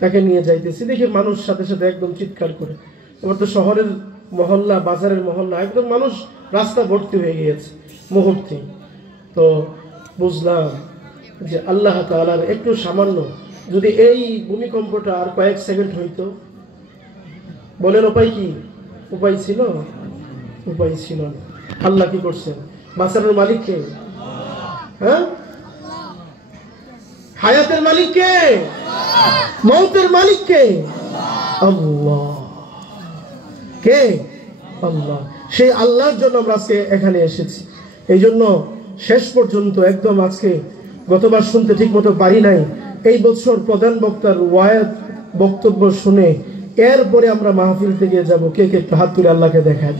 তাকে নিয়ে যাইতেছি, দেখি মানুষ সাথে সাথে একদম চিৎকার করে। এবার তো শহরের মহল্লা, বাজারের মহল্লা, একদম মানুষ রাস্তা ভর্তি হয়ে গিয়েছে মুহূর্তে। তো বুঝলাম যে আল্লাহ তাআলার একটু সামান্য যদি এই ভূমিকম্পটা আর কয়েক সেকেন্ড হইতো, বলেন উপায় কি? উপায় ছিল? উপায় ছিল না। আল্লাহ কি করছেন? বাঁচানোর মালিক কে? হ্যাঁ, হায়াতের মালিক কে? মৌতের মালিক কে? আল্লাহ। কে? আল্লাহ। সেই আল্লাহর জন্য আমরা আজকে এখানে এসেছি। এই জন্য শেষ পর্যন্ত একদম আজকে গতবার শুনতে ঠিক মতো পারি নাই, এই বছর প্রধান বক্তার ওয়ায়াত বক্তব্য শুনে এরপরে আমরা মাহফিল থেকে যাব। কে কে একটু হাত তুলে আল্লাহকে দেখায়।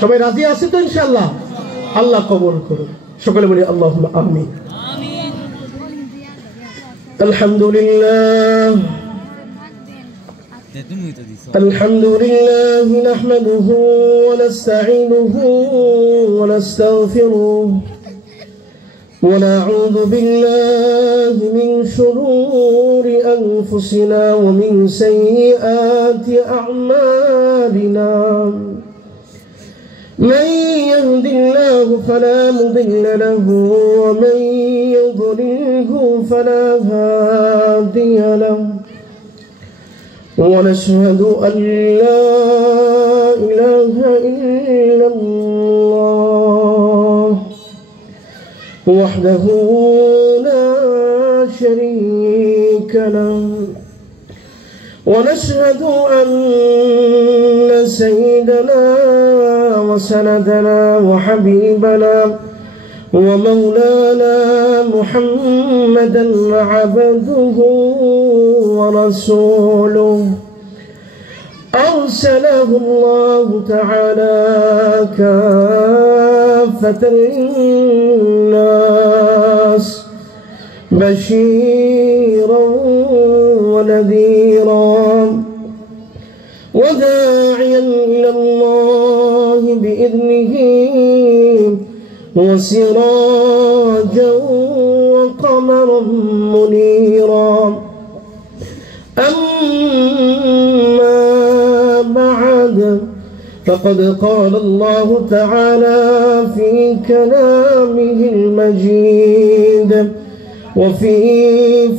সবাই রাজি আছে তো ইনশাআল্লাহ? আল্লাহ কবুল করুন। সকলে বলি আল্লাহুম্মা আমিন। আলহামদুলিল্লাহ আলহামদুলিল্লাহ নাহমাদুহু ওয়া নাস্তাঈনুহু ওয়া নাস্তাগফিরুহু ওয়া নাউযু বিল্লাহি মিন শুরুরি আনফুসিনা ওয়া মিন সাইয়্যাতি আ'মালিনা। من يهد الله فلا مضل له ومن يضلله فلا هادي له ونشهد أن لا إله إلا الله وحده لا شريك له ونشهد أن سيدنا وسندنا وحبيبنا ومولانا محمدا عبده ورسوله أرسله الله تعالى كافة للناس بشيرا ونذيرا وداعيا إلى الله بإذنه وسراجا وقمرا منيرا. أما بعد فقد قال الله تعالى في كلامه المجيد وفي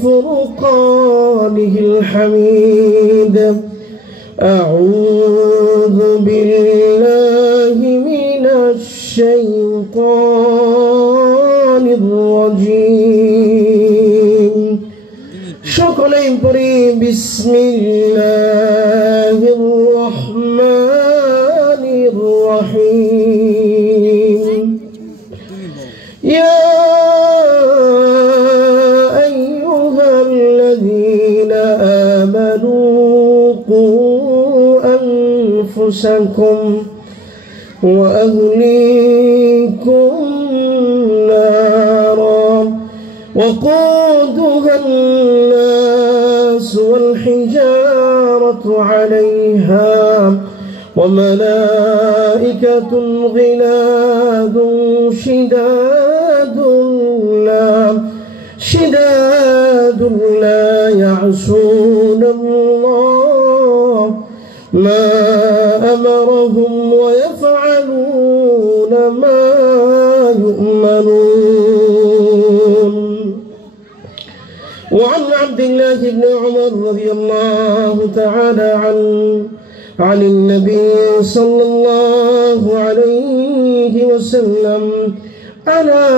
فرقانه الحميد: أعوذ بالله من الشيطان الرجيم. সকলেই পড়ি বিসমিল্লাহির রহমানির রহিম। ইয়া আইয়ুহাল্লাযীনা আমানু qu أنفسكم وأهليكم نارا وقودها الناس والحجارة عليها وملائكة غلاظ شداد لا يعصون الله ما أمرهم ويفعلون ما يؤمرون. وعن عبد الله بن عمر رضي الله تعالى عن النبي صلى الله عليه وسلم: ألا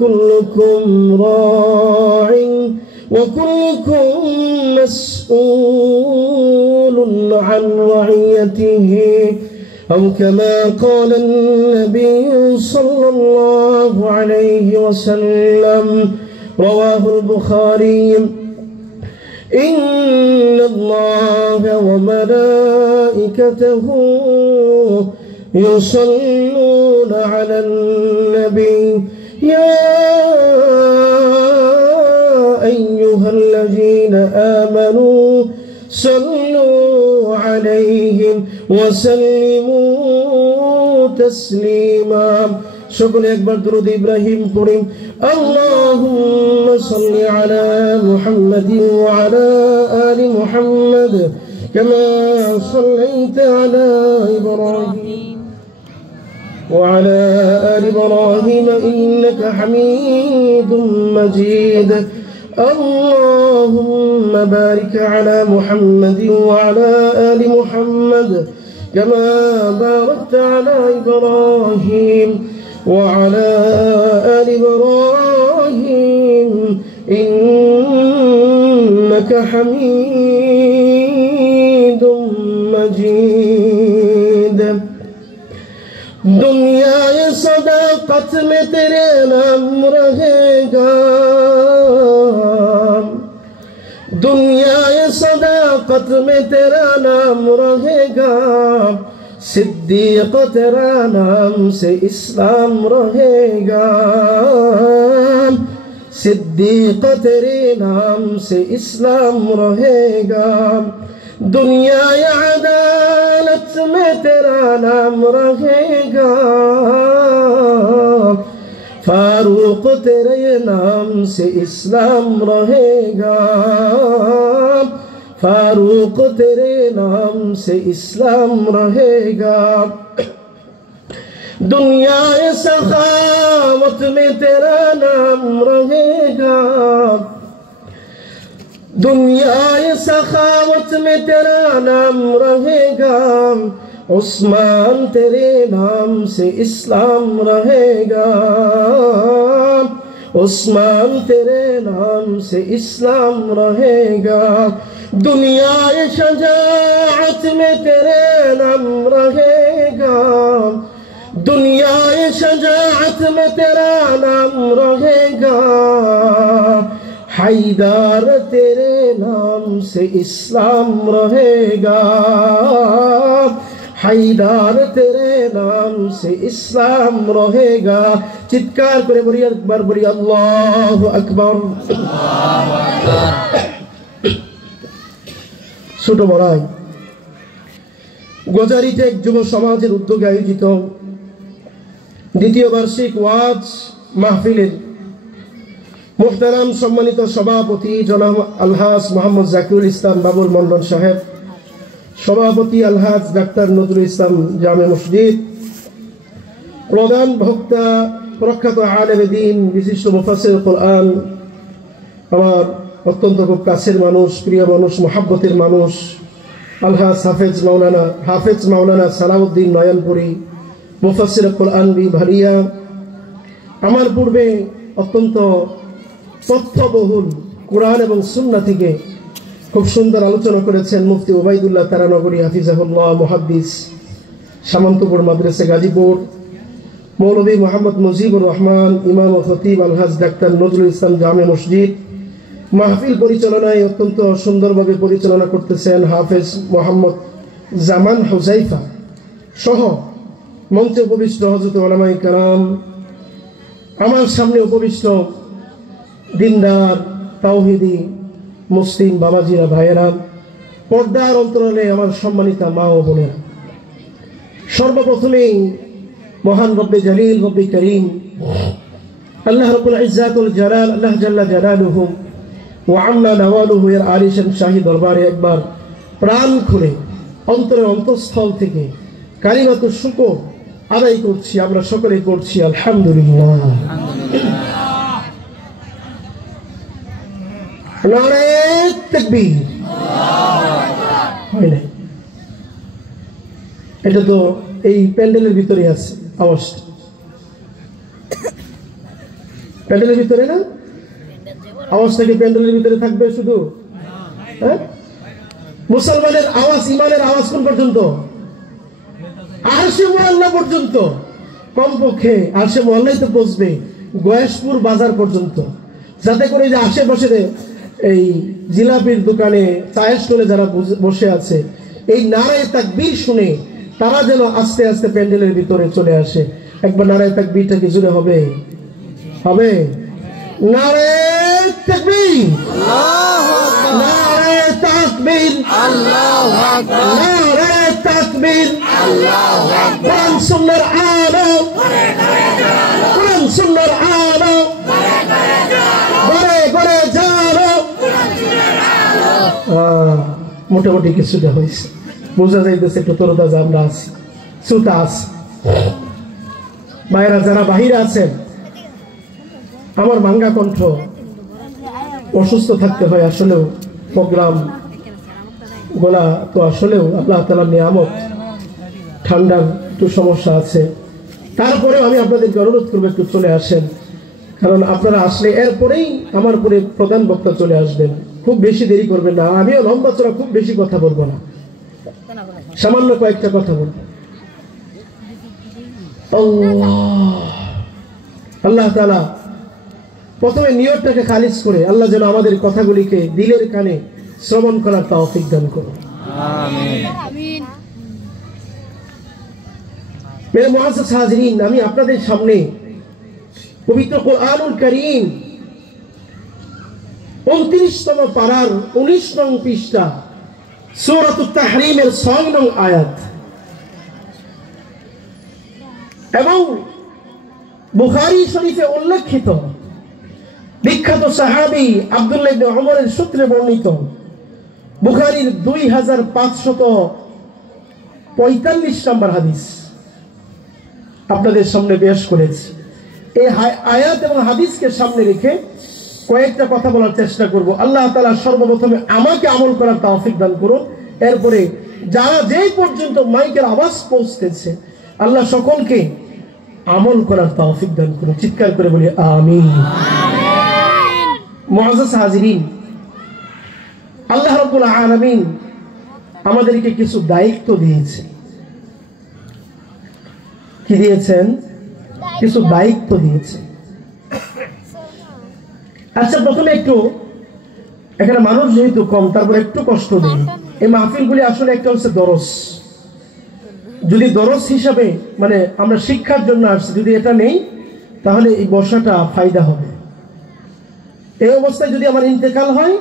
كلكم راع وكلكم مسؤول عن رعيته، أو كما قال النبي صلى الله عليه وسلم. رواه البخاري. إن الله وملائكته يصلون على النبي يا أيها الذين آمنوا صلوا عليه وسلموا تسليما. সকলে একবার দুরূদ ইব্রাহিম পড়ি। আল্লাহুম্মা সাল্লি আলা মুহাম্মাদিন ওয়া আলা আলি মুহাম্মাদ কামা সাল্লাইতা আলা ইব্রাহিম وعلى آل إبراهيم إنك حميد مجيد اللهم بارك على محمد وعلى آل محمد كما باركت على إبراهيم وعلى آل إبراهيم إنك حميد مجيد दुनिया ये सदाकत में तेरे नाम रहेगा दुनिया ये सदाकत में तेरा नाम रहेगा सिद्दीक तेरा नाम से इस्लाम रहेगा सिद्दीक तेरे नाम से इस्लाम रहेगा दुनिया या अदालत में तेरा नाम रहेगा फारूक तेरे नाम से इस्लाम रहेगा फारूक तेरे नाम से इस्लाम रहेगा दुनिया या सखावत में तेरा नाम रहेगा दुनिया सखावत में तेरा नाम रहेगा उस्मान तेरे नाम से इस्लाम रहेगा उस्मान तेरे नाम से इस्लाम रहेगा दुनिया शजाअत में तेरे नाम रहेगा दुनिया शजाअत में तेरा नाम रहेगा हैदर तेरे नाम से इस्लाम रहेगा हैदर तेरे नाम से इस्लाम रहेगा चित्कार करे बोलिए एक बार बोलिए अल्लाहु अकबर ছোট বড়াই গোজারিতে এক যুব সমাজের উদ্যোগে আয়োজিত দ্বিতীয় বার্ষিক ওয়াজ মাহফিলের मुहतरम सम्मानित सभापति जनाब अलहाज मोहम्मद जाकिरुल इस्लाम बाबुल मंडल साहेब सभापति अलहाज डाक्टर नजरुल इस्लाम जामे मस्जिद प्रधान भक्ता प्रख्यात आलेम दीन विशिष्ट मुफासिर कुरआन आमार अत्यंत खूब काछेर मानुष प्रिय मानुष मोहब्बतेर मानुष अलहाज हाफेज माওলানা सालाउद्दीन नयनपुरी मुफासिर कुरआन बी भालिया आमार पूर्वे अत्यंत তথ্যবহুল কোরআন এবং সুন্নাহ থেকে খুব সুন্দর আলোচনা করেছেন মুফতি ওবাইদুল্লাহ তারানগরী হাফিজাহুল্লাহ মুহাদ্দিস সামন্তপুর মাদ্রাসা গাজীপুর মৌলভী মোহাম্মদ মুজিবুর রহমান ইমাম ও খতিব আলহাজ ডাক্তার নজরুল ইসলাম জামে মসজিদ মাহফিল পরিচালনায় অত্যন্ত সুন্দরভাবে পরিচালনা করতেছেন হাফেজ মোহাম্মদ জামান হুজাইফা সহ মঞ্চে উপবিষ্ট হযরত উলামায়ে কেরাম আমার সামনে উপবিষ্ট দিনদার তাওহীদি মুসলিম বাবাজিরা ভাইয়েরা পর্দার অন্তরালে আমার সম্মানিত মা ও বোনেরা সর্বপ্রথমেই মহান রব্বে জলিল রব্বে করিম আল্লাহ রাব্বুল ইজ্জাতুল জালাল আল্লাহ জাল্লা জালালুহু ওয়া আম্মা নওয়ালুহু এর আলিশান শাহী দরবারে একবার প্রাণ খুলে অন্তরের অন্তঃস্থল থেকে কালিমাতুশ শুকর আদায় করছি আমরা সকলেই করছি আলহামদুলিল্লাহ নারে তাকবীর হয় না এটা তো এই প্যান্ডেলের ভিতরে আছে আওয়াজটা প্যান্ডেলের ভিতরে না আওয়াজটা কি প্যান্ডেলের ভিতরে থাকবে শুধু হ্যাঁ মুসলমানের আওয়াজ ইমানের আওয়াজ কোন পর্যন্ত আরশে মুআল্লা পর্যন্ত কমপক্ষে আরশে মুআল্লাই তো পৌঁছবে গয়েশপুর বাজার পর্যন্ত যাতে করে যে আশেপাশে এই জিলাপির দোকানে চায়ের স্টলে যারা বসে আছে এই নারায়ে তাকবীর শুনে তারা যেন আস্তে আস্তে প্যান্ডেলের ভিতরে চলে আসে একবার নারায়ে তাকবীরটা কি জোরে হবে হবে নারায়ে তাকবীর আল্লাহু আকবার নারায়ে তাকবীর আল্লাহু আকবার নারায়ে তাকবীর আল্লাহু আকবার সুন্নাহর আলো সুন্নাহর আলো ঘরে ঘরে জানো। মোটামুটি কিছুটা হয়েছে, বোঝা যাইতেছে একটু তরতাজা আমরা আছি, শ্রোতা আছি। ভাইরা যারা বাহিরে আছেন, আমার ভাঙ্গা কণ্ঠ, অসুস্থ থাকতে হয় আসলেও, প্রোগ্রাম গলা তো আসলেও আল্লাহ তাআলার নিয়ামত, ঠান্ডার একটু সমস্যা আছে, তারপরেও আমি আপনাদেরকে অনুরোধ করবো একটু চলে আসেন, কারণ আপনারা আসলে এরপরেই আমার পরে প্রধান বক্তা চলে আসবেন। খুব বেশি দেরি করবেন না, আমিও লম্বা চড়া খুব বেশি কথা বলবো না, সামান্য কয়েকটা কথা বলবো। আল্লাহ তাআলা প্রথমে নিয়তটাকে খালিজ করে আল্লাহ যেন আমাদের কথাগুলিকে দিলের কানে শ্রবণ করার তৌফিক দান করুন। আমিন। মেরে মুআজ্জাজ হাজিরিন, আমি আপনাদের সামনে পবিত্র কোরআনুল কারীম 29তম পারার 19 নং পৃষ্ঠা সূরাতুত তাহরীমের 6 নং আয়াত এবং বুখারী শরীফে উল্লেখিত বিখ্যাত সাহাবী আব্দুল্লাহ ইবনে ওমরের সূত্রে বর্ণিত বুখারীর 2545 নম্বর হাদিস আপনাদের সামনে পেশ করেছি। এই আয়াত এবং হাদিসকে সামনে রেখে কয়েকটা কথা বলার চেষ্টা করব। আল্লাহ তাআলা সর্বপ্রথমে আমাকে আমল করার তৌফিক দান করুন, এরপরে যারা যেই পর্যন্ত মাইকের আওয়াজ পৌঁছতেছে আল্লাহ সকলকে আমল করার তৌফিক দান করুন। চিৎকার করে বলি আমিন। মুআজ্জাজ হাজিরিন, আল্লাহ রাব্বুল আলামিন আমাদেরকে কিছু দায়িত্ব দিয়েছে। কি দিয়েছেন? কিছু দায়িত্ব দিয়েছে। আচ্ছা, প্রথমে একটু, এখানে মানুষ যেহেতু কম, তারপর একটু কষ্ট দিই। এই মাহফিলগুলি আসলে একটা হচ্ছে দরস। যদি দরস হিসাবে মানে আমরা শিক্ষার জন্য আসছি, যদি এটা নেই তাহলে এই বসাটা ফায়দা হবে। এই অবস্থায় যদি আমার ইন্তেকাল হয়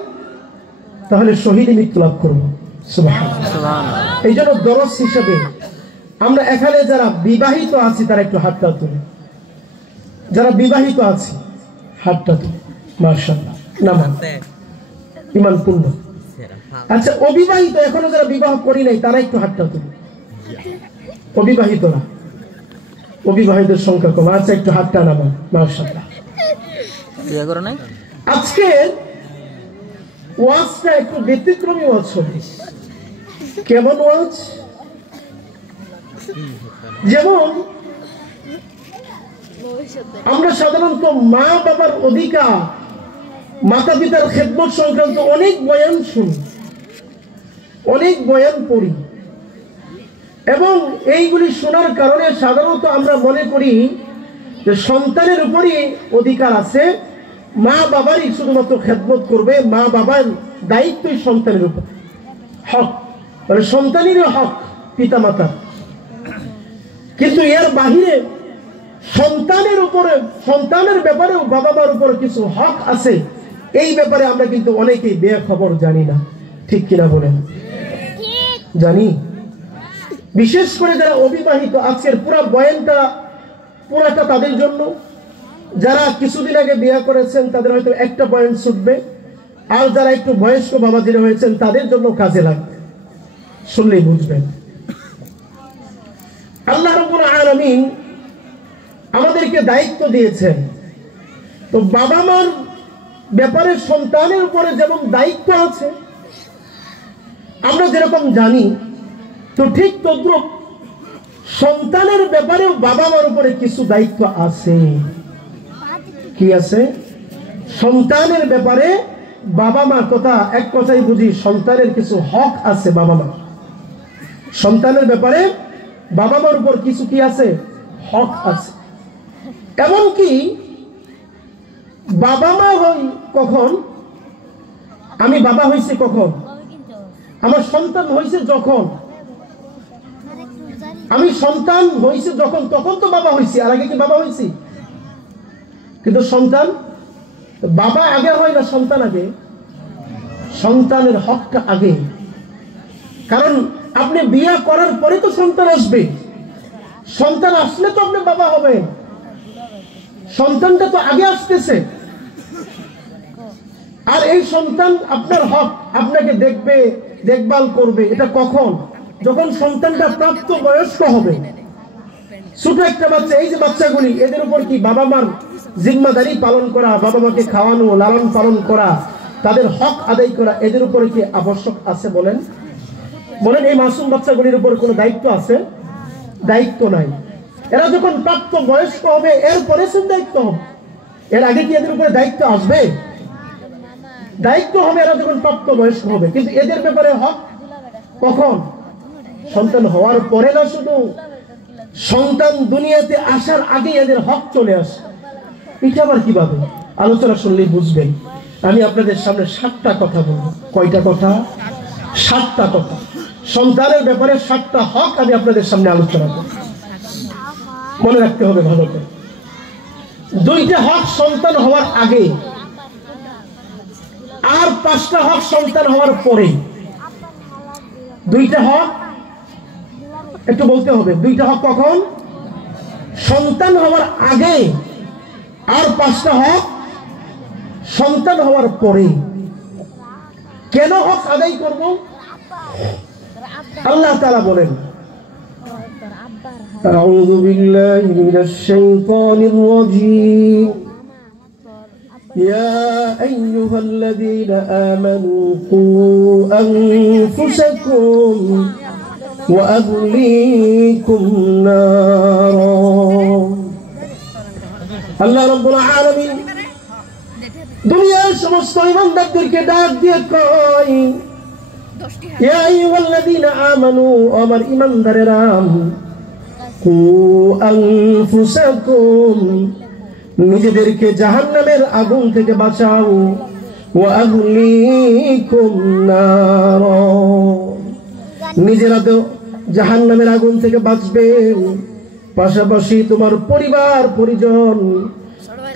তাহলে শহীদ মৃত্যু লাভ করবো। সুবহানাল্লাহ। এই জন্য দরস হিসাবে আমরা এখানে যারা বিবাহিত আছি তারা একটু হাতটা তুলি, যারা বিবাহিত আছি হাতটা তুলি, মাশাআল্লাহ, নামান ঈমান পূর্ণ। আচ্ছা, অবিবাহিত এখনো যারা বিবাহ করি নাই তারা একটু হাতটা তুলি, অবিবাহিতরা, অবিবাহিতের সংখ্যা কম। আচ্ছা, একটু হাতটা নামান, মাশাআল্লাহ। আজকে ওয়াজটা একটু ব্যতিক্রমী ওয়াজ হবে। কেমন ওয়াজ? যেমন আমরা সাধারণত মা বাবার অধিকার, মাতা পিতার খেদমত সংক্রান্ত অনেক বয়ান শুনি, অনেক বয়ান পড়ি, এবং এইগুলি শোনার কারণে সাধারণত আমরা মনে করি যে সন্তানের উপরই অধিকার আছে, মা বাবারই শুধুমাত্র খেদমত করবে, মা বাবার দায়িত্বই সন্তানের উপর, হক মানে সন্তানেরই হক পিতা মাতা। কিন্তু এর বাহিরে সন্তানের উপরে, সন্তানের ব্যাপারেও বাবা মার উপরে কিছু হক আছে, এই ব্যাপারে আমরা কিন্তু অনেকেই বেখবর, জানি না। ঠিক কিনা বলেন? জানি। বিশেষ করে যারা অবিবাহিত, আজকের পুরো বয়ানটা পুরাটা তাদের জন্য। যারা কিছুদিন আগে বিয়ে করেছেন তাদের হয়তো একটা বয়ান ছুটবে, আর যারা একটু বয়স্ক বাবাজিরা হয়েছেন তাদের জন্য কাজে লাগবে, শুনলেই বুঝবেন। আল্লাহ রাব্বুল আলামিন আমাদেরকে দায়িত্ব দিয়েছেন, তো বাবা মার ব্যাপারে সন্তানের উপরে যেমন দায়িত্ব আছে আমরা যেরকম জানি, তো ঠিক তদ্রুপ সন্তানের ব্যাপারেও বাবা মার উপরে কিছু দায়িত্ব আছে। কি আছে? সন্তানের ব্যাপারে বাবা মা, কথা এক কথাই বুঝি, সন্তানের কিছু হক আছে। বাবা মা সন্তানের ব্যাপারে বাবা মার উপর কিছু কি আছে? হক আছে। এমনকি বাবা মা হই কখন? আমি বাবা হইছি কখন? আমার সন্তান হইছে যখন, আমি সন্তান হইছে যখন, তখন তো বাবা হইছি। আর আগে কি বাবা হইছি? কিন্তু সন্তান, বাবা আগে হয় না সন্তান আগে? সন্তানের হকটা আগে। কারণ আপনি বিয়ে করার পরে তো সন্তান আসবে, সন্তান আসলে তো আপনি বাবা হবেন। সন্তানটা তো আগে আসতেছে, আর এই সন্তান আপনার হক, আপনাকে দেখবে, দেখভাল করবে। এটা কখন? যখন সন্তানটা প্রাপ্ত বয়স্ক হবে। ছোট একটা বাচ্চা, এই যে বাচ্চাগুলি, এদের উপর কি বাবা মার জিম্মাদারি পালন করা, বাবা মাকে খাওয়ানো, লালন পালন করা, তাদের হক আদায় করা, এদের উপরে কি আবশ্যক আছে? বলেন বলেন, এই মাসুম বাচ্চাগুলির উপর কোনো দায়িত্ব আছে? দায়িত্ব নাই। এরা যখন প্রাপ্ত বয়স্ক হবে এরপরে সে দায়িত্ব হবে। এর আগে কি এদের উপরে দায়িত্ব আসবে? দায়িত্ব হবে এরা যখন প্রাপ্ত বয়স্ক হবে। কিন্তু এদের ব্যাপারে হক কখন? সন্তান হওয়ার পরে না, শুধু সন্তান দুনিয়াতে আসার আগে এদের হক চলে আসে। এটা আবার কিভাবে? আলোচনা শুনলেই বুঝবেন। আমি আপনাদের সামনে 7টা কথা বলবো। কয়টা কথা? 7টা কথা। সন্তানের ব্যাপারে 7টা হক আমি আপনাদের সামনে আলোচনা করব। মনে রাখতে হবে ভালো করে। 2টা হক সন্তান হওয়ার আগে, আর 5টা হক সন্তান হওয়ার পরে। 2টা হক একটু বলতে হবে। 2টা হক কখন? সন্তান হওয়ার আগে, আর 5টা হক সন্তান হওয়ার পরে। কেন হক আদায় করব? আল্লাহ তাআলা বলেন, আউযু বিল্লাহি মিনাশ শাইতানির রাজীম, ইয়া আইয়ুহাল্লাযীনা আমানু কু আনফুসাকুম ওয়া আহলিকুম নারা। আল্লাহ রাব্বুল আলামিন দুনিয়ার সমস্ত ইমানদারদেরকে ডাক দিয়ে কয়, ইয়া আইয়ুহাল্লাযীনা আমানু, আমার ইমানদারেরা, কু আনফুসাকুম, নিজেদেরকে জাহান্নামের আগুন থেকে বাঁচাও, ওয়া আহলিকুম নার, নিজেরা তো জাহান্নামের আগুন থেকে বাঁচবে, পাশাপাশি তোমার পরিবার পরিজন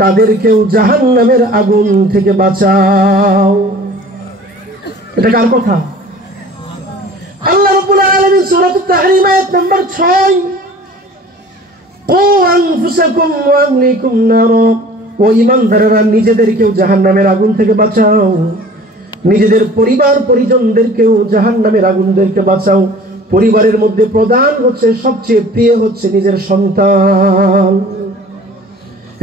তাদেরকেও জাহান্নামের আগুন থেকে বাঁচাও। এটা কার কথা? আল্লাহ রাব্বুল আলামিন সূরা তাহরীম আয়াত নাম্বার 6, কু আনফুসাকুম ওয়া আহলিকুম নার, ও ঈমানদাররা নিজেদেরকেও জাহান্নামের আগুন থেকে বাঁচাও, নিজেদের পরিবার পরিজনদেরকেও জাহান্নামের আগুন থেকে বাঁচাও। পরিবারের মধ্যে প্রধান হচ্ছে, সবচেয়ে প্রিয় হচ্ছে নিজের সন্তান।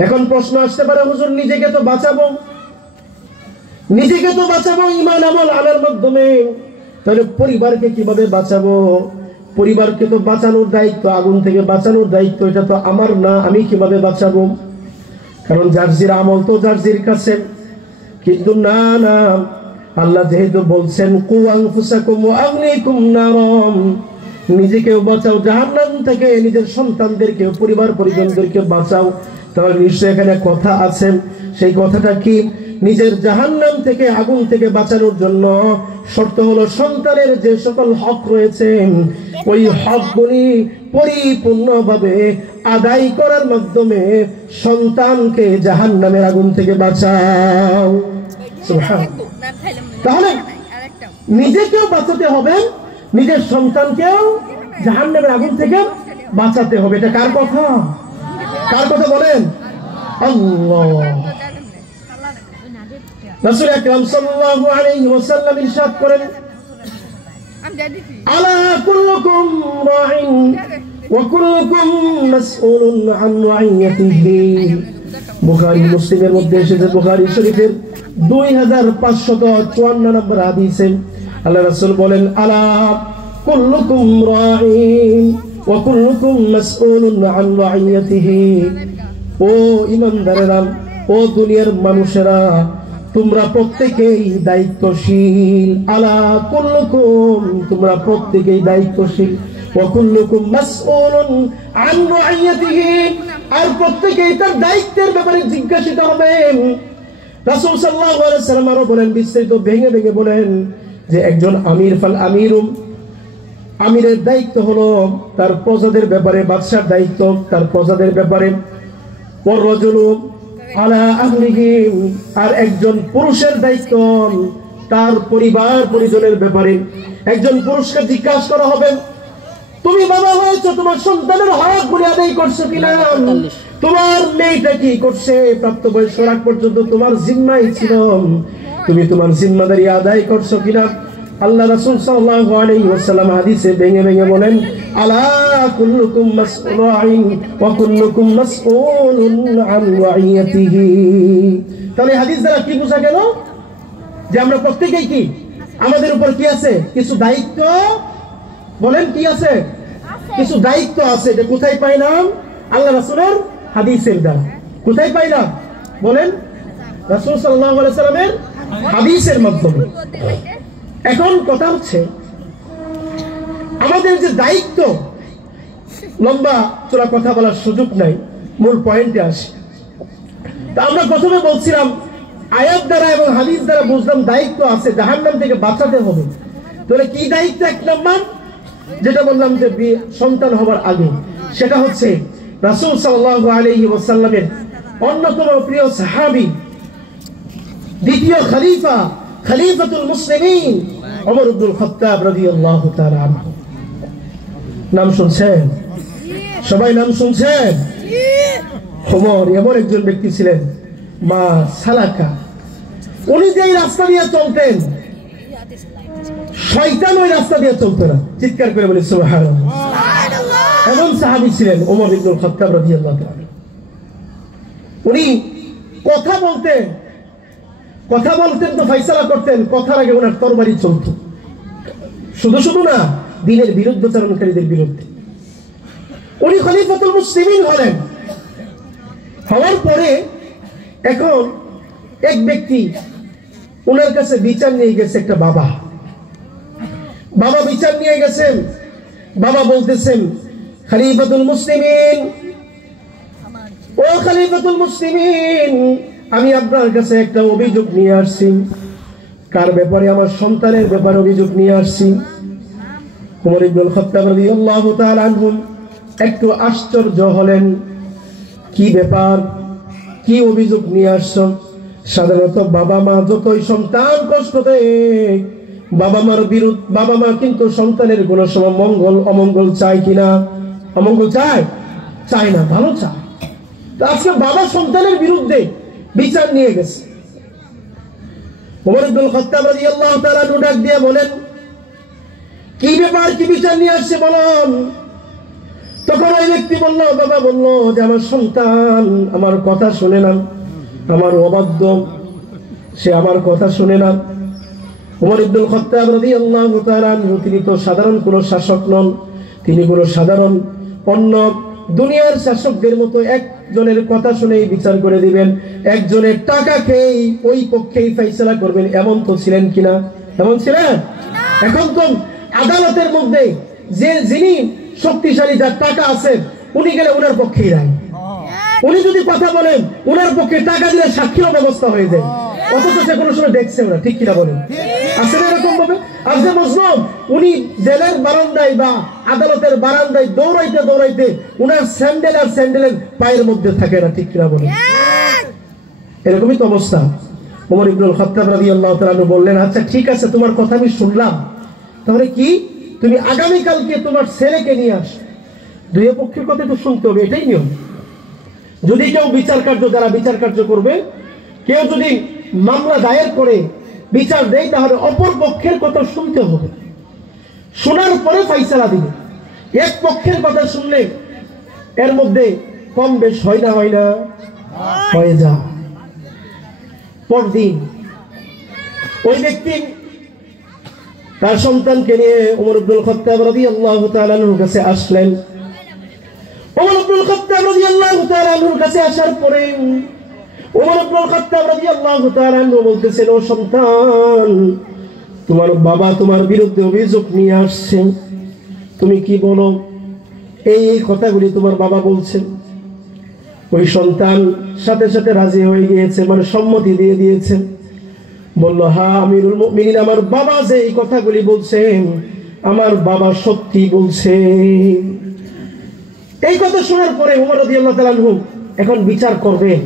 এখন প্রশ্ন আসতে পারে, হুজুর নিজেকে তো বাঁচাবো, নিজেকে তো বাঁচাবো ঈমান আমল আনার মাধ্যমে, তাহলে পরিবারকে কিভাবে বাঁচাবো? পরিবারকে তো বাঁচানোর দায়িত্ব, আগুন থেকে বাঁচানোর দায়িত্ব এটা তো আমার না, আমি কিভাবে বাঁচাবো? কারণ জার্জির আমল তো জার্জির কাছে। কিন্তু না না, আল্লাহ যেহেতু বলছেন কু আনফুসাকুম ওয়া আহলিকুম নার, নিজেকেও বাঁচাও জাহান্নাম থেকে, নিজের সন্তানদেরকেও, পরিবার পরিজনদেরকে বাঁচাও, তাহলে নিশ্চয়ই এখানে কথা আছে। সেই কথাটা কি? নিজের জাহান্নাম থেকে, আগুন থেকে বাঁচানোর জন্য শর্ত হলো সন্তানের যে সকল হক রয়েছে ওই হকগুলি পরিপূর্ণভাবে আদায় করার মাধ্যমে সন্তানকে জাহান্নামের আগুন থেকে বাঁচাও। সুবহানাল্লাহ। তাহলে নিজেকেও বাঁচাতে হবে, নিজের সন্তানকেও জাহান্নামের আগুন থেকে বাঁচাতে হবে। এটা কার কথা? কার কথা বলেন? আল্লাহ। রাসূল আকরাম সাল্লাল্লাহু আলাইহি ওয়াসাল্লাম ইরশাদ করেন, আলা কুল্লুকুম রাইন ওয়া কুল্লুকুম মাসউলুন আন রাইয়াতিহি। বুখারী মুসলিমের মধ্যে এসেছে, বুখারী শরীফের 2554 নম্বর হাদিসে আল্লাহ রাসূল বলেন, আলা কুল্লুকুম রাইন ওয়া কুল্লুকুম মাসউলুন আন রাইয়াতিহি। ও ঈমানদারেরা, ও দুনিয়ার মানুষেরা, তোমরা প্রত্যেকেই দায়িত্বশীল। আলা কুল্লুকুম, তোমরা প্রত্যেকেই দায়িত্বশীল। ওয়া কুল্লুকুম মাসউলুন আন রাইয়াতিহি, আর প্রত্যেকেই তার দায়িত্বের ব্যাপারে জিজ্ঞাসিত হবেন। রাসূল সাল্লাল্লাহু আলাইহি ওয়াসাল্লাম আরো বলেন, বিস্তারিত ভেঙে ভেঙে বলেন যে একজন আমির ফাল আমিরুম, আমিরের দায়িত্ব হলো তার প্রজাদের ব্যাপারে, বাদশার দায়িত্ব তার প্রজাদের ব্যাপারে। ওয়ার রাজুলু আলা আহলিহি, আর একজন পুরুষের দায়িত্ব তার পরিবার পরিজনের ব্যাপারে। একজন পুরুষকে জিজ্ঞাসা করা হবে, তুমি বাবা হয়েছো, তোমার সন্তানের হকগুলি আদায় করছো কিনা? তোমার মেয়েটা কি করছে প্রাপ্ত বয়স রাখ পর্যন্ত তোমার জিম্মাই ছিল, তুমি তোমার জিম্মাদারি আদায় করছো কিনা? আল্লাহ রাসূল সাল্লাল্লাহু আলাইহি ওয়াসাল্লাম হাদিসে ভেঙে ভেঙে বলেন, আলা কুল্লুকুম মাসউলুন ওয়া কুল্লুকুম মাসউলুন আন রাইয়াতিহি। তাহলে হাদিস দ্বারা কি বোঝা গেল? যে আমরা প্রত্যেকেই কি, আমাদের উপর কি আছে? কিছু দায়িত্ব। বলেন কি আছে? কিছু দায়িত্ব আছে। যে কোথায় পাইলাম? আল্লাহ রাসূলের হাদিসের দ্বারা। কোথায় পাইলাম? বলেন, রাসূল সাল্লাল্লাহু আলাইহি ওয়াসাল্লামের হাদিসের মাধ্যমে। এখন কথা হচ্ছে আমাদের যে দায়িত্ব, লম্বা চোরা কথা বলার সুযোগ নাই, মূল পয়েন্টে আসি। তা আমরা প্রথমে বলছিলাম আয়াত দ্বারা এবং হাদিস দ্বারা বুঝলাম দায়িত্ব আছে, জাহান্নাম থেকে বাঁচাতে হবে। তাহলে কি দায়িত্ব? এক নম্বর যেটা বললাম যে সন্তান হবার আগে, সেটা হচ্ছে রাসূল সাল্লাল্লাহু আলাইহি ওয়াসাল্লামের অন্যতম প্রিয় সাহাবী, দ্বিতীয় খলিফা, খলিফাতুল মুসলিমিন ওমর ইবনুল খাত্তাব রাদিয়াল্লাহু তাআলা আনহু। নাম শুনছেন? সবাই নাম শুনছেন? ওমর এমন একজন ব্যক্তি ছিলেন, মা সালাকা, উনি যেই রাস্তা দিয়ে চলতেন শয়তান ওই রাস্তা দিয়ে চলতো না। চিৎকার করে বলি সুবহানাল্লাহ। এমন সাহাবী ছিলেন ওমর ইবনুল খাত্তাব রাদিয়াল্লাহু তাআলা। উনি কথা বলতেন তো ফয়সালা করতেন, কথার আগে ওনার তরবারি চলতো। শুধু শুধু না, দ্বীনের বিরুদ্ধাচরণকারীদের বিরুদ্ধে। উনি খলিফাতুল মুসলিমিন হলেন। হওয়ার পরে এখন এক ব্যক্তি ওনার কাছে বিচার নিয়ে গেছে, একটা বাবা বিচার নিয়ে গেছেন। বাবা বলতেছেন, খলিফাতুল মুসলিমিন, ও খলিফাতুল মুসলিমিন, আমি আপনার কাছে একটা অভিযোগ নিয়ে আসছি। কার ব্যাপারে? আমার সন্তানের ব্যাপারে অভিযোগ নিয়ে আসছি। ওমর ইবনুল খাত্তাব রাদিয়াল্লাহু তাআলা আনহু একটু আশ্চর্য হলেন, কি ব্যাপার, কি অভিযোগ নিয়ে আসছো? সাধারণত বাবা মা যতই সন্তান কষ্ট দেয়, বাবা মা কিন্তু সন্তানের কোনো সময় মঙ্গল অমঙ্গল চায় কিনা? অমঙ্গল চায় না, ভালো চায়। তো আজকে বাবা সন্তানের বিরুদ্ধে বিচার নিয়ে গেছে। ওমর ইবনুল খাত্তাব রাদিয়াল্লাহু তাআলা ডাক দিয়ে বলেন, কি ব্যাপার, কি বিচার নিয়ে আসছে বলুন। তখন ওই ব্যক্তি বলল, বাবা বলল যে আমার সন্তান আমার কথা শুনে না, আমার অবাধ্য, সে আমার কথা শুনে না। ওমর ইবনুল খাত্তাব রাদিয়াল্লাহু তাআলা তিনি তো সাধারণ কোনো শাসক নন, তিনি কোনো সাধারণ অন্য দুনিয়ার শাসকদের মতো একজনের কথা শুনেই বিচার করে দিবেন, একজনের টাকা খেয়েই ওই পক্ষেই ফয়সালা করবেন, এমন তো ছিলেন কিনা? এমন ছিলেন? এখন তো আদালতের মধ্যে যিনি শক্তিশালী, যার টাকা আছে, উনি গেলে উনার পক্ষেই রায়। উনি যদি কথা বলেন, উনার পক্ষে টাকা দিলে সাক্ষীর ব্যবস্থা হয়ে যায়, অথচ সে কোনো সময় দেখছে না। ঠিক কিনা বলেন? আসলে এরকম ভাবে আজকে মুসলিম উনি জেলের বারান্দায় বা আদালতের বারান্দায় দৌড়াইতে উনার স্যান্ডেলের পায়ের মধ্যে থাকে না। ঠিক কিনা বলেন? এরকমই তো অবস্থা। ওমর ইবনুল খাত্তাব রাদিয়াল্লাহু তাআলা বললেন, আচ্ছা ঠিক আছে, তোমার কথা আমি শুনলাম, তাহলে কি তুমি আগামীকালকে তোমার ছেলেকে নিয়ে আস। দুই পক্ষের কথা তো শুনতে হবে, এটাই নিয়ম। যদি কেউ যারা বিচার কার্য করবে, কেউ যদি মামলা দায়ের করে বিচার দেয়, তাহলে অপর পক্ষের কথা শুনতে হবে, শোনার পরে ফয়সালা দিবে। এক পক্ষের কথা শুনলে এর মধ্যে কম বেশ হয় না হয়ে যায়। পরদিন ওই ব্যক্তি তার সন্তানকে নিয়ে ওমর ইবনুল খাত্তাব রাদিয়াল্লাহু তাআলা আনহুর কাছে আসলেন। ওমর ইবনুল খাত্তাব রাদিয়াল্লাহু তাআলা আনহুর কাছে আসার পরে ওমর ইবনুল খাত্তাব রাদিয়াল্লাহু তাআলা আনহু বলতেছেন, ও সন্তান, তোমার বাবা তোমার বিরুদ্ধে অভিযোগ নিয়ে আসছে, তুমি কি বলো? এই কথাগুলি তোমার বাবা বলছেন। ওই সন্তান সাথে সাথে রাজি হয়ে গিয়েছে, মানে সম্মতি দিয়ে দিয়েছে। বলল, হ্যাঁ আমিরুল মুমিনিন, আমার বাবা যে এই কথাগুলি বলছেন, আমার বাবা সত্যি বলছে। এই কথা শোনার পরে ওমর রাদিয়াল্লাহু তাআলা আনহু এখন বিচার করবেন।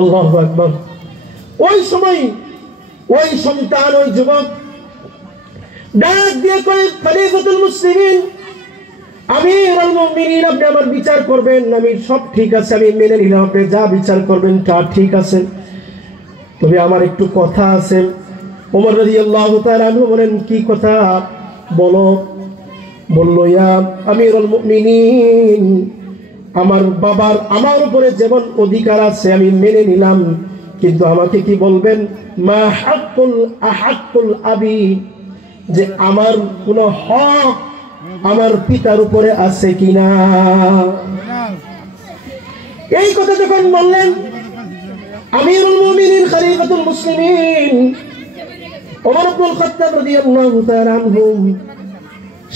আল্লাহু আকবার। ওই সময় ওই সন্তান, ওই যুবক ডাক দিয়ে কয়, খলিফাতুল মুসলিমিন, আমিরুল মুমিনিন, আপনি আমার বিচার করবেন, আমি সব ঠিক আছে, আমি মেনে নিলাম, আপনি যা বিচার করবেন তা ঠিক আছে, তবে আমার একটু কথা আছে। ওমর রাদিয়াল্লাহু তাআলা আনহু বলেন, কি কথা বলো? বলল, ইয়া আমিরুল মুমিনিন, আমার বাবার আমার উপরে যেমন অধিকার আছে আমি মেনে নিলাম, কিন্তু আমাকে কি বলবেন, মা হাক্কুল আবি, যে আমার কোন হক আমার পিতার উপরে আছে কিনা। এই কথা যখন বললেন আমিরুল মুমিনিন খলিফাতুল মুসলিমিন ওমর ইবনুল খাত্তাব রাদিয়াল্লাহু তাআলা আনহু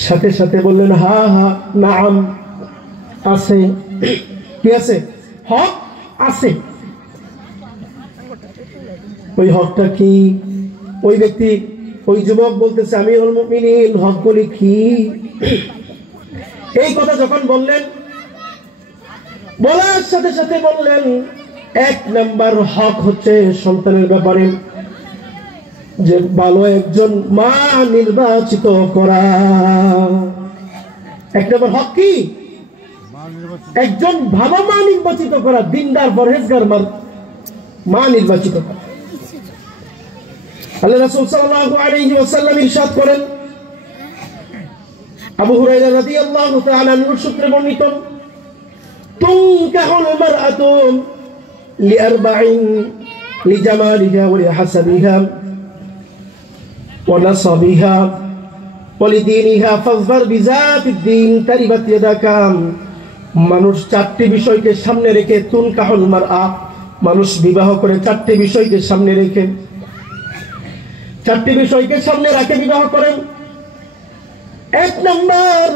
সাথে সাথে বললেন, হা হা নাম আছে। কি আছে? হক আছে। ওই হকটা কি? ওই ব্যক্তি, ওই যুবক বলতেছে, আমিরুল মুমিনিন, হকগুলি কি? এই কথা যখন বললেন, বলার সাথে সাথে বললেন, এক নাম্বার হক হচ্ছে সন্তানের ব্যাপারে যে ভালো একজন মা নির্বাচিত করা। এক নম্বর হক কি? একজন ভালো মা নির্বাচিত করা, দিনদার পরহেজগার মা নির্বাচিত করা। আল্লাহ রাসূল সাল্লাল্লাহু আলাইহি ওয়াসাল্লাম ইরশাদ করেন, আবু হুরায়রা রাদিয়াল্লাহু তাআলা আনহু সূত্রে বর্ণিত, তুনকাহুল মারআতু লিআরবাইন লিজামালিহা ওয়া লিহাসাবিহা ওয়া নাসাবিহা ওয়া লিদীনিহা ফাযফার বিযাতিদ দ্বীন তারিবাত ইয়াদাকা। মানুষ চারটি বিষয়কে সামনে রেখে, তুনকাহুল মারআ, মানুষ বিবাহ করে চারটি বিষয়কে সামনে রেখে, চারটি বিষয়কে সামনে রাখে বিবাহ করেন। এক নম্বর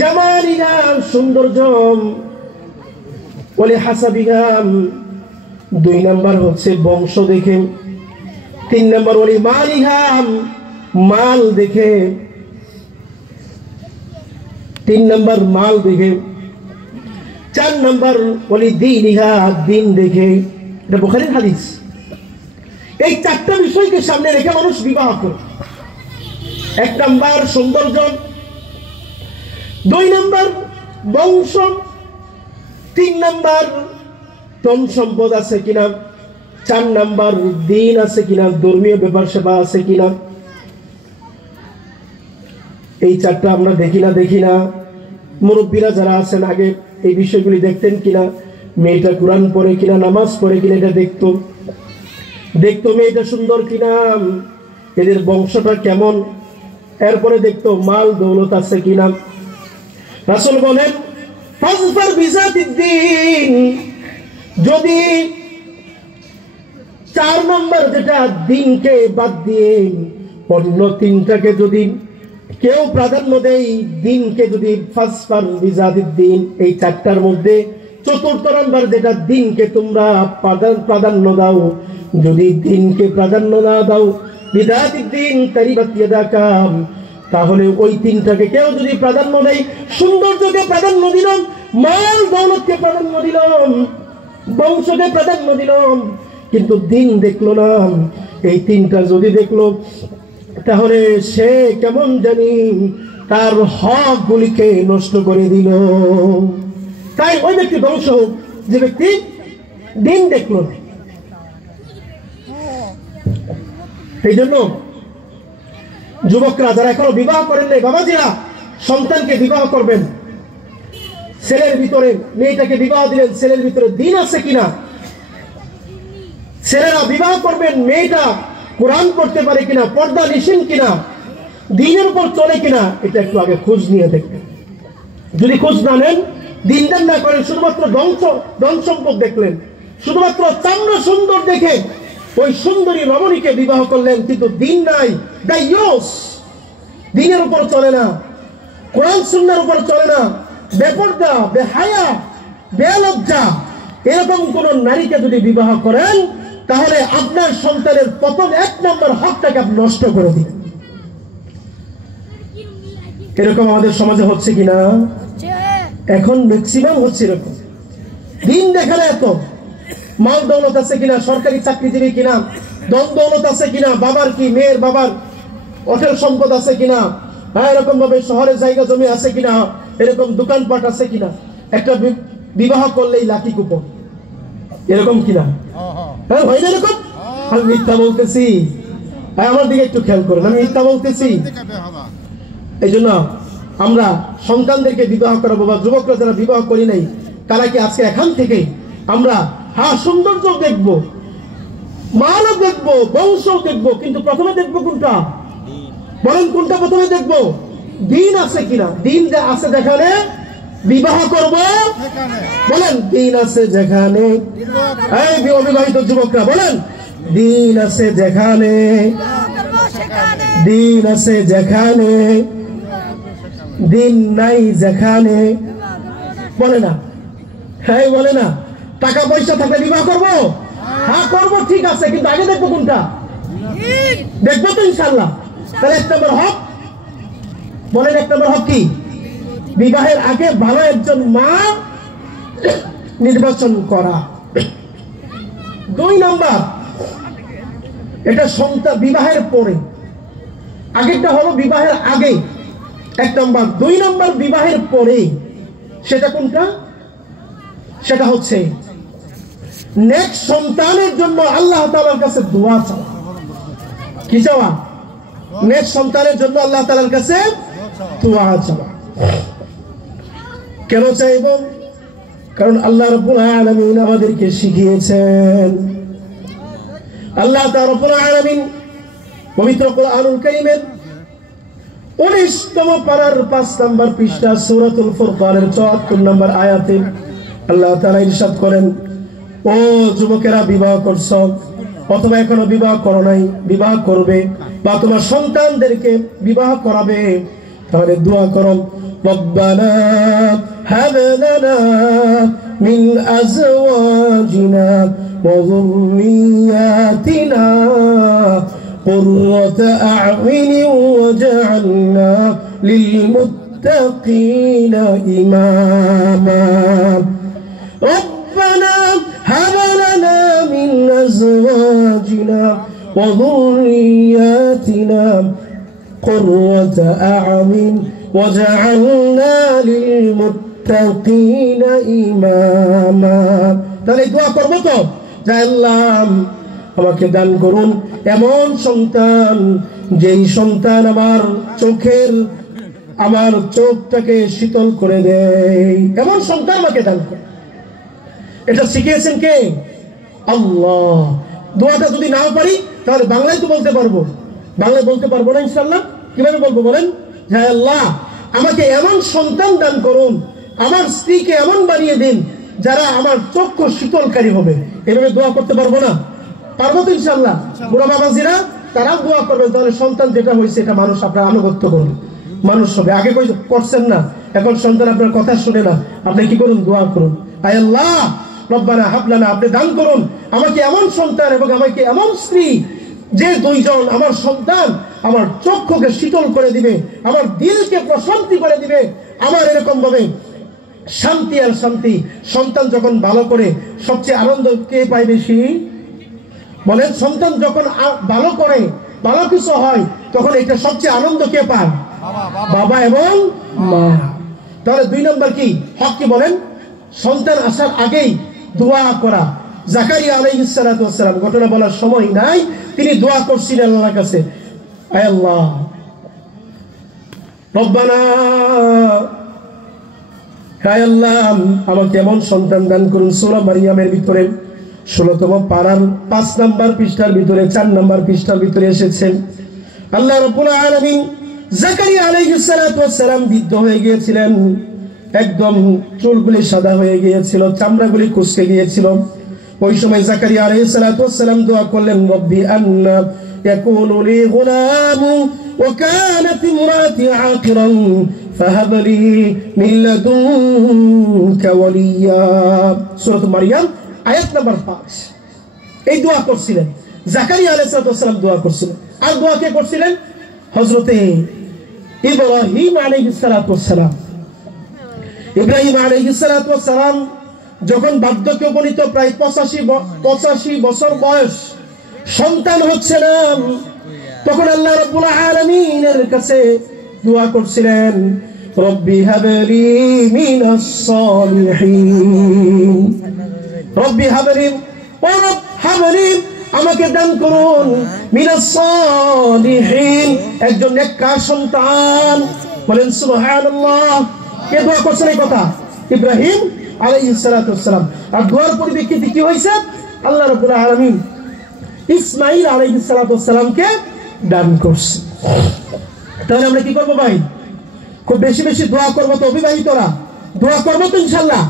জামালিহা, সৌন্দর্য, ওয়ালি হাসাবিহা, দুই নম্বর হচ্ছে বংশ দেখে, তিন নম্বর ওয়ালি মালিহা, মাল দেখে, তিন নম্বর মাল দেখে, চার নম্বর ওয়ালি দীনিহা, দিন দেখে। এটা বুখারীর হাদিস। এই চারটা বিষয়কে সামনে রেখে মানুষ বিবাহ করে। এক নাম্বার সৌন্দর্য, দুই নাম্বার বংশ, তিন নাম্বার ধন সম্পদ আছে কিনা, চার নাম্বার দিন আছে কিনা, ধর্মীয় ব্যাপার সেবা আছে কিনা। এই চারটা আমরা দেখি না। মুরব্বীরা যারা আছেন আগে এই বিষয়গুলি দেখতেন কিনা, মেয়েটা কোরআন পড়ে কিনা, নামাজ পড়ে কিনা, এটা দেখতো মেয়েটা সুন্দর কিনা, এদের বংশটা কেমন, এরপরে দেখতো মাল দৌলত আছে কিনা। রাসূল বলেন, ফাযফার বিযাতিদ দ্বীন, যদি চার নম্বর যেটা দিনকে বাদ দিয়ে অন্য তিনটাকে যদি কেউ প্রাধান্য দেয়, দিনকে যদি ফাযফার বিযাতিদ দ্বীন, এই চারটার মধ্যে চতুর্থ নম্বর যেটা দিনকে তোমরা প্রাধান্য দাও, যদি দিনকে প্রাধান্য না দাও, বিযাতিদ দ্বীন তারিবাত ইয়াদাকা, তাহলে ওই তিনটাকে কেউ যদি প্রাধান্য দেয়, সৌন্দর্যকে প্রাধান্য দিলাম, মাল দৌলতকে প্রাধান্য দিলাম, বংশকে প্রাধান্য দিলাম, কিন্তু দিন দেখলো না, এই তিনটা যদি দেখলো, তাহলে সে কেমন জানি তার হক গুলিকে নষ্ট করে দিল। তাই ওই ব্যক্তি ধ্বংস হোক যে ব্যক্তি দিন দেখলো না। এই জন্য যুবকরা যারা এখনো বিবাহ করেন নাই, বাবাজিরা সন্তানকে বিবাহ করবেন, ছেলের ভিতরে মেয়েটাকে বিবাহ দিলেন, ছেলের ভিতরে দিন আছে কিনা। ছেলেরা বিবাহ করবেন, মেয়েটা কোরআন পড়তে পারে কিনা, পর্দা নিশিন কিনা, দিনের উপর চলে কিনা, এটা একটু আগে খোঁজ নিয়ে দেখবেন। যদি খোঁজ না নেন, দিনদার না করেন, শুধুমাত্র ধন সম্পদ দেখলেন, শুধুমাত্র চামড়া সুন্দর দেখে ওই সুন্দরী রমণীকে বিবাহ করলেন, কিন্তু দিন নাই, দাইয়ুস, দিনের উপর চলে না, কোরআন সুন্নাহর উপর চলে না, বেপরদা, বেহায়া, বেলজ্জা, এরকম কোন নারীকে যদি বিবাহ করেন, তাহলে আপনার সন্তানের প্রথম এক নম্বর হকটাকে আপনি নষ্ট করে দিবেন। এরকম আমাদের সমাজে হচ্ছে কিনা? এখন ম্যাক্সিমাম হচ্ছে এরকম। দিন দেখালে এত মাল দৌলত আছে কিনা, সরকারি চাকরিজীবী কিনা, দন দৌলত আছে কিনা, বাবার কি, মেয়ের বাবার অটেল সম্পদ আছে কিনা, হ্যাঁ এরকম ভাবে শহরে জায়গা জমি আছে কিনা, এরকম দোকানপাট আছে কিনা, একটা বিবাহ করলেই লাকি কুপন, এরকম কিনা? হ্যাঁ হয় না এরকম? আমি মিথ্যা বলতেছি? আমার দিকে একটু খেয়াল করুন, আমি মিথ্যা বলতেছি? এই জন্য আমরা সন্তানদেরকে বিবাহ করাবো, বা যুবকরা যারা বিবাহ করি নাই তারা কি আজকে এখান থেকে আমরা হ্যাঁ সৌন্দর্য দেখবো, মানও দেখবো, বংশও দেখবো, কিন্তু প্রথমে দেখবো কোনটা? বলেন কোনটা প্রথমে দেখবো? দিন আছে কিনা। দিন যা আছে যেখানে বিবাহ করব, বলেন দিন আছে যেখানে। এই অবিবাহিত যুবকরা বলেন দিন আছে যেখানে, দিন আছে যেখানে, দিন নাই যেখানে। বলে না? হ্যাঁ বলে না? টাকা পয়সা থাকলে বিবাহ করবো, হ্যাঁ করবো, ঠিক আছে, কিন্তু আগে দেখবো কোনটা? দেখবো তো ইনশাল্লাহ। তাহলে এক নম্বর হক, বলেন এক নম্বর হক কি? বিবাহের আগে ভালো একজন মা নির্বাচন করা। 2 নম্বর, এটা সন্তান বিবাহের পরে, আগেরটা হলো বিবাহের আগে 1 নম্বর। 2 নম্বর বিবাহের পরে, সেটা কোনটা? সেটা হচ্ছে নেক্সট সন্তানের জন্য আল্লাহ তাআলার কাছে দোয়া চাওয়া। কি চাওয়া? নেক্সট সন্তানের জন্য আল্লাহ তাআলার কাছে দোয়া চাওয়া। কেন চাইব? কারণ আল্লাহ রাব্বুল আলামিন আমাদেরকে শিখিয়েছেন। আল্লাহ তাআলা রাব্বুল আলামিন পবিত্র কোরআনুল কারীমের 19তম পারার 5 নম্বর পৃষ্ঠা সূরাতুল ফুরকানের 74 নম্বর আয়াতে আল্লাহ তাআলা ইরশাদ করেন, ও যুবকেরা বিবাহ করছো অথবা এখনো বিবাহ করো নাই, বিবাহ করবে বা তোমার সন্তানদেরকে বিবাহ করাবে, তাহলে দোয়া করো, রব্বানা হাব লানা মিন আজওয়াজিনা ওয়া যুররিয়াতিনা কুররাতা আ'ইউনিন ওয়াজ'আলনা লিল মুত্তাকিনা ইমামা। ربنا هب لنا من أزواجنا وذرياتنا قرة أعين واجعلنا للمتقين إماما। তাহলে দোয়া করব তো, যে আল্লাহ আমাকে দান করুন এমন সন্তান, যেই সন্তান আমার চোখটাকে শীতল করে দেয়, এমন সন্তান আমাকে দান করুন। এটা শিখিয়েছেন কে? আল্লাহ। দোয়াটা যদি নাও পারি তাহলে বাংলায় তো বলতে পারবো, বাংলায় বলতে পারবো না ইনশাআল্লাহ। কিভাবে বলবো বলেন? যে আল্লাহ আমাকে এমন সন্তান দান করুন, আমার স্ত্রীকে এমন বানিয়ে দিন যারা আমার চক্ষু শীতলকারী হবে। এভাবে দোয়া করতে পারবো না? পারবো তো ইনশাআল্লাহ। বুড়া বাবাজিরা তারাও দোয়া করবে, তাহলে সন্তান যেটা হয়েছে এটা মানুষ আপনার আনুগত্য করবে, মানুষ হবে। আগে করছেন না, এখন সন্তান আপনার কথা শুনে না, আপনি কি করুন? দোয়া করুন, আয় আল্লাহ রব্বানা হাব লানা, আপনি দান করুন আমাকে এমন সন্তান এবং আমাকে এমন স্ত্রী, যে দুইজন আমার সন্তান আমার চক্ষুকে শীতল করে দিবে, আমার দিলকে প্রশান্তি করে দিবে, আমার এরকম ভাবে শান্তি আর শান্তি। সন্তান যখন ভালো করে সবচেয়ে আনন্দ কে পায় বেশি? বলেন, সন্তান যখন ভালো করে ভালো কিছু হয় তখন এটা সবচেয়ে আনন্দ কে পায়? বাবা এবং মা। তাহলে 2 নম্বর কি হক কি বলেন? সন্তান আসার আগেই দোয়া করা। জাকারিয়া আলাইহিস সালাতু ওয়াস সালাম, ঘটনা বলার সময় নাই, তিনি দোয়া করছিলেন আল্লাহর কাছে, আয় আল্লাহ রব্বানা, আয় আল্লাহ আমাকে এমন সন্তান দান করুন। সূরা মারইয়ামের ভিতরে 16তম পারার 5 নম্বর পৃষ্ঠার ভিতরে 4 নম্বর পৃষ্ঠার ভিতরে এসেছেন, আল্লাহ রাব্বুল আলামিন জাকারিয়া আলাইহিস সালাতু ওয়াস সালাম বৃদ্ধ হয়ে গিয়েছিলেন, একদম চুলগুলি সাদা হয়ে গিয়েছিল, চামড়াগুলি কুঁচকে গিয়েছিল। ওই সময় জাকারিয়া আলাইহিস সালাতু ওয়াস সালাম দোয়া করলেন, রব্বি আন্না ইয়াকুনু লি গুলামু ওয়া কানাত ইমরাতি আকিরান ফাহাব লি মিন লাদুনকা ওয়ালিয়া। সূরা মারইয়াম আয়াত নাম্বার 5। এই দোয়া করছিলেন জাকারিয়া আলাইহিস সালাতু ওয়াস সালাম, দোয়া করছিলেন। আর দোয়া কে করছিলেন? হযরতে ইব্রাহিম আলাইহিস সালাতু ওয়াস সালাম। ইব্রাহিম আলাইহিস সালাতু ওয়াস সালাম যখন বার্ধক্যে উপনীত, প্রায় 85 বছর বয়স, সন্তান হচ্ছে না, তখন আল্লাহ রাব্বুল আলামিনের কাছে দোয়া করছিলেন রব্বি হাবলি মিনাস সালিহিন, রব্বি হাবলি, ও রব হাবলি আমাকে দান করুন মিনাস সালিহিন, একজন নেককার সন্তান। বলেন সুবহানাল্লাহ। কে দোয়া করছেন এই কথা? ইব্রাহিম আলাইহিস সালাতু ওয়াস সালাম। আর দোয়ার পরিপ্রেক্ষিতে কি হয়েছে? আল্লাহ রাব্বুল আলামিন ইসমাঈল আলাইহিস সালাতু ওয়াস সালামকে দান করছে। তাহলে আমরা কি করবো ভাই? খুব বেশি বেশি দোয়া করবো তো, অবিবাহিতরা দোয়া করবো তো ইনশাল্লাহ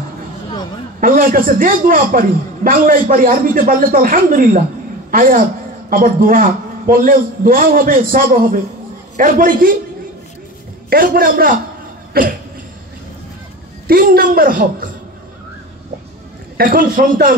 আল্লাহর কাছে। যে দোয়া পারি, বাংলায় পারি, আরবিতে পারলে তো আলহামদুলিল্লাহ। আয়াত আবার দোয়া পড়লে দোয়াও হবে, সবও হবে। এরপরে কি? এরপরে আমরা 3 নম্বর হক। এখন সন্তান